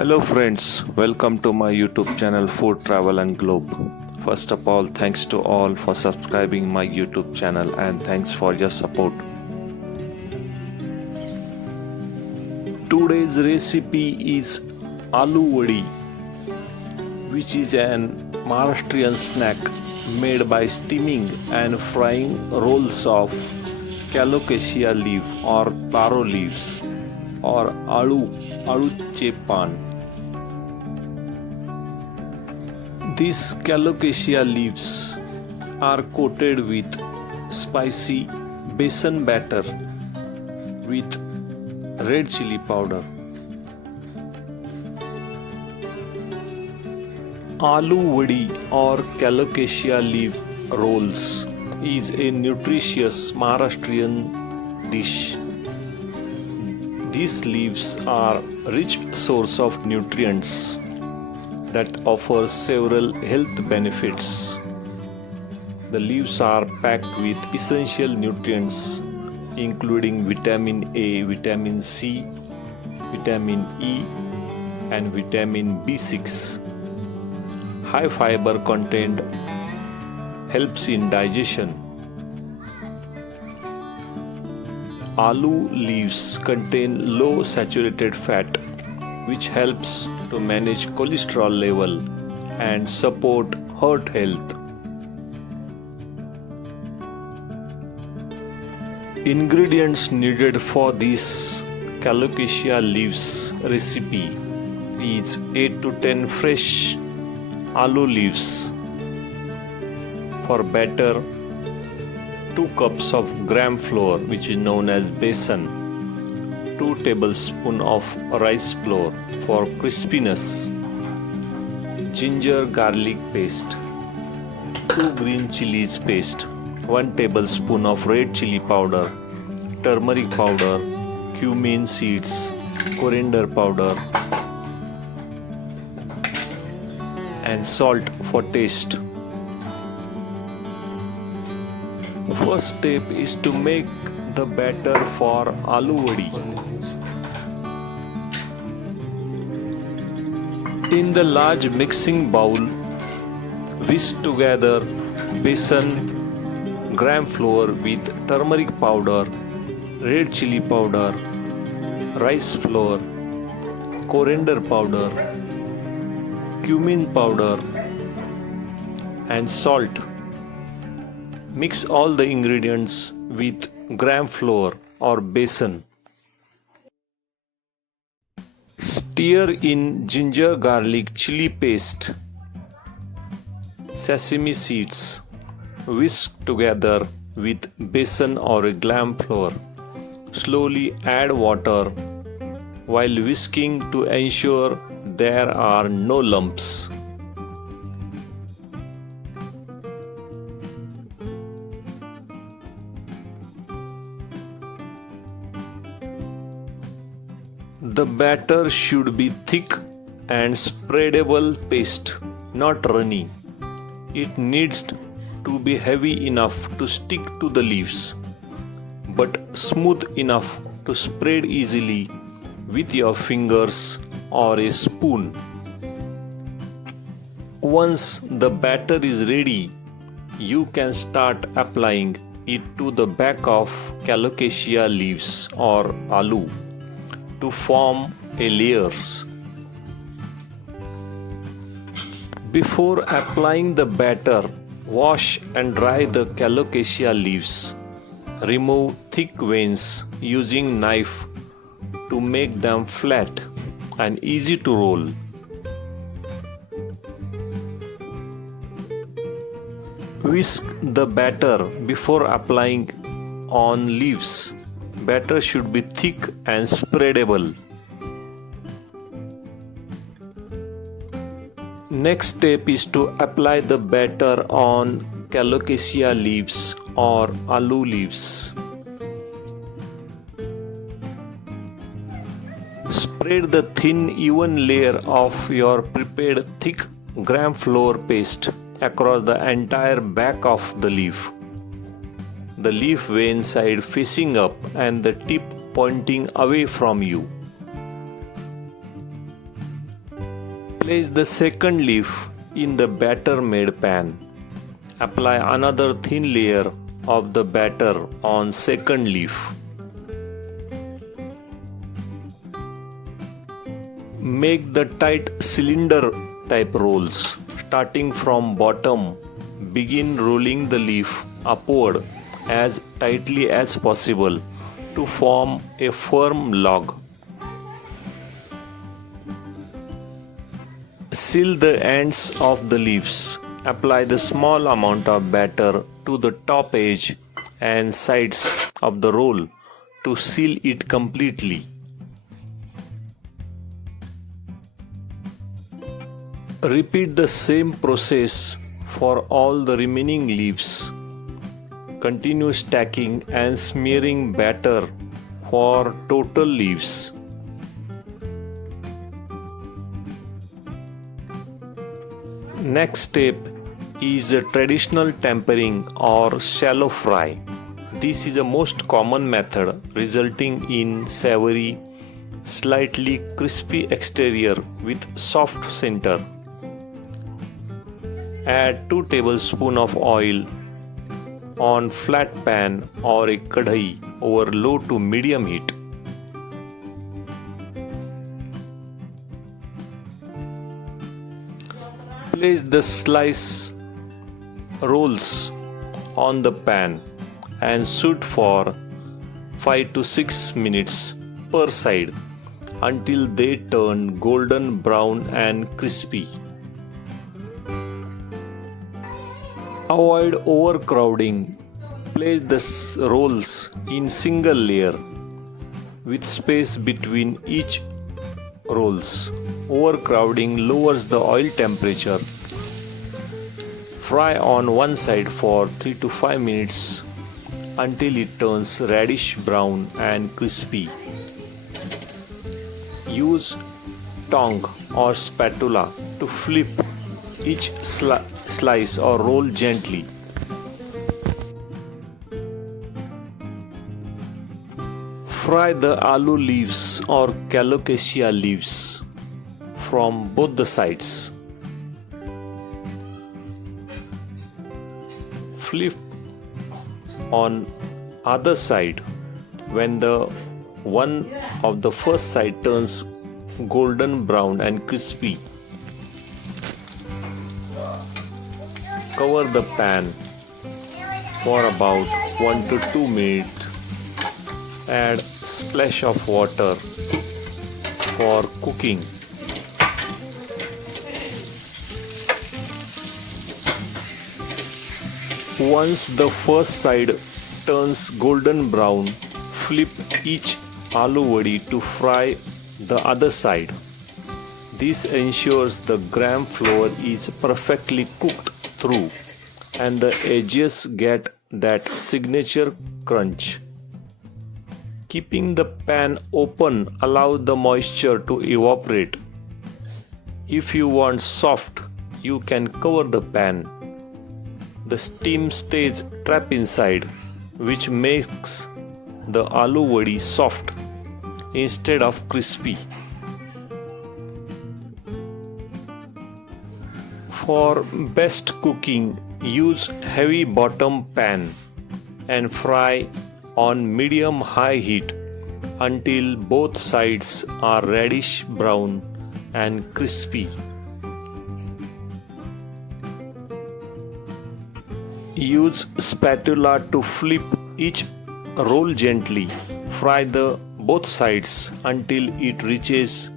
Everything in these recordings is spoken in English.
Hello friends, welcome to my YouTube channel Food Travel and Globe. First of all, thanks to all for subscribing my YouTube channel and thanks for your support. Today's recipe is Alu Vadi, which is an Maharashtrian snack made by steaming and frying rolls of Colocasia leaf or Taro leaves or Alu Chi Vadi. These Colocasia leaves are coated with spicy besan batter with red chili powder. Alu Vadi or Colocasia leaf rolls is a nutritious Maharashtrian dish. These leaves are rich source of nutrients that offers several health benefits. The leaves are packed with essential nutrients including vitamin A, vitamin C, vitamin E and vitamin B6. High fiber content helps in digestion. Alu leaves contain low saturated fat which helps to manage cholesterol level and support heart health. Ingredients needed for this Colocasia leaves recipe is 8 to 10 fresh alu leaves. For batter, 2 cups of gram flour which is known as besan, 2 tablespoons of rice flour for crispiness, ginger garlic paste, 2 green chilies paste, 1 tablespoon of red chili powder, turmeric powder, cumin seeds, coriander powder and salt for taste. The first step is to make the batter for Alu Vadi. In the large mixing bowl, whisk together besan, gram flour with turmeric powder, red chili powder, rice flour, coriander powder, cumin powder and salt. Mix all the ingredients with gram flour or besan. Stir in ginger garlic chili paste, sesame seeds. Whisk together with besan or gram flour. Slowly add water while whisking to ensure there are no lumps. The batter should be thick and spreadable paste, not runny. It needs to be heavy enough to stick to the leaves, but smooth enough to spread easily with your fingers or a spoon. Once the batter is ready, you can start applying it to the back of Colocasia leaves or alu to form a layers. Before applying the batter, wash and dry the Colocasia leaves. Remove thick veins using knife to make them flat and easy to roll. Whisk the batter before applying on leaves. Batter should be thick and spreadable. Next step is to apply the batter on Colocasia leaves or alu leaves. Spread the thin even layer of your prepared thick gram flour paste across the entire back of the leaf. The leaf vein side facing up and the tip pointing away from you. Place the second leaf in the batter made pan. Apply another thin layer of the batter on second leaf. Make the tight cylinder type rolls. Starting from bottom, begin rolling the leaf upward as tightly as possible to form a firm log. Seal the ends of the leaves. Apply the small amount of batter to the top edge and sides of the roll to seal it completely. Repeat the same process for all the remaining leaves. Continue stacking and smearing batter for total leaves. Next step is a traditional tempering or shallow fry. This is a most common method resulting in savory, slightly crispy exterior with soft center. Add 2 tablespoons of oil on flat pan or a kadhai over low to medium heat. Place the slice rolls on the pan and shoot for 5 to 6 minutes per side until they turn golden brown and crispy. Avoid overcrowding. Place the rolls in single layer with space between each rolls. Overcrowding lowers the oil temperature. Fry on one side for 3 to 5 minutes until it turns reddish brown and crispy. Use tongue or spatula to flip each slice or roll gently. Fry the aloo leaves or Colocasia leaves from both the sides. Flip on other side when the one of the first side turns golden brown and crispy. Cover the pan for about 1 to 2 minutes. Add splash of water for cooking. Once the first side turns golden brown, flip each aloo vadi to fry the other side. This ensures the gram flour is perfectly cooked through and the edges get that signature crunch. Keeping the pan open allows the moisture to evaporate. If you want soft, you can cover the pan. The steam stays trapped inside, which makes the aloo vadi soft instead of crispy. For best cooking, use heavy bottom pan and fry on medium-high heat until both sides are reddish brown and crispy. Use spatula to flip each roll gently. Fry the both sides until it reaches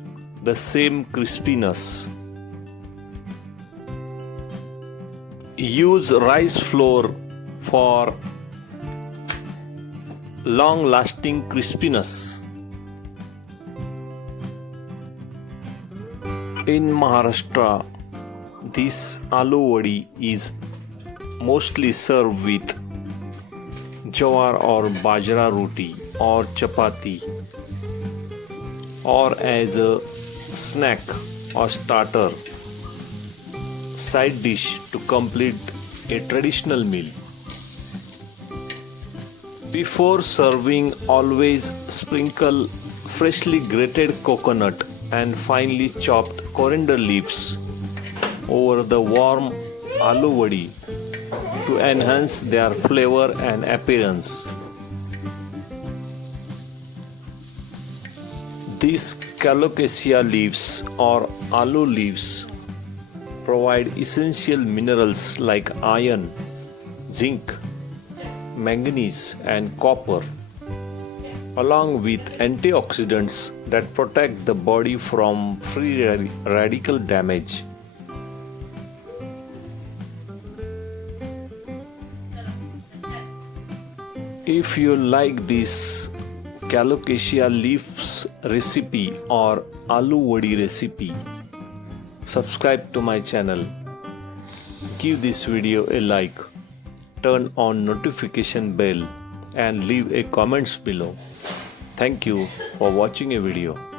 the same crispiness. Use rice flour for long-lasting crispiness. In Maharashtra, this aloo vadi is mostly served with jawar or bajra roti or chapati, or as a snack or starter side dish to complete a traditional meal. Before serving, always sprinkle freshly grated coconut and finely chopped coriander leaves over the warm Alu Vadi to enhance their flavor and appearance. These Colocasia leaves or Alu leaves provide essential minerals like iron, zinc, manganese, and copper, along with antioxidants that protect the body from free radical damage. If you like this Colocasia leaves recipe or Alu Vadi recipe, subscribe to my channel, give this video a like, turn on notification bell and leave a comments below. Thank you for watching a video.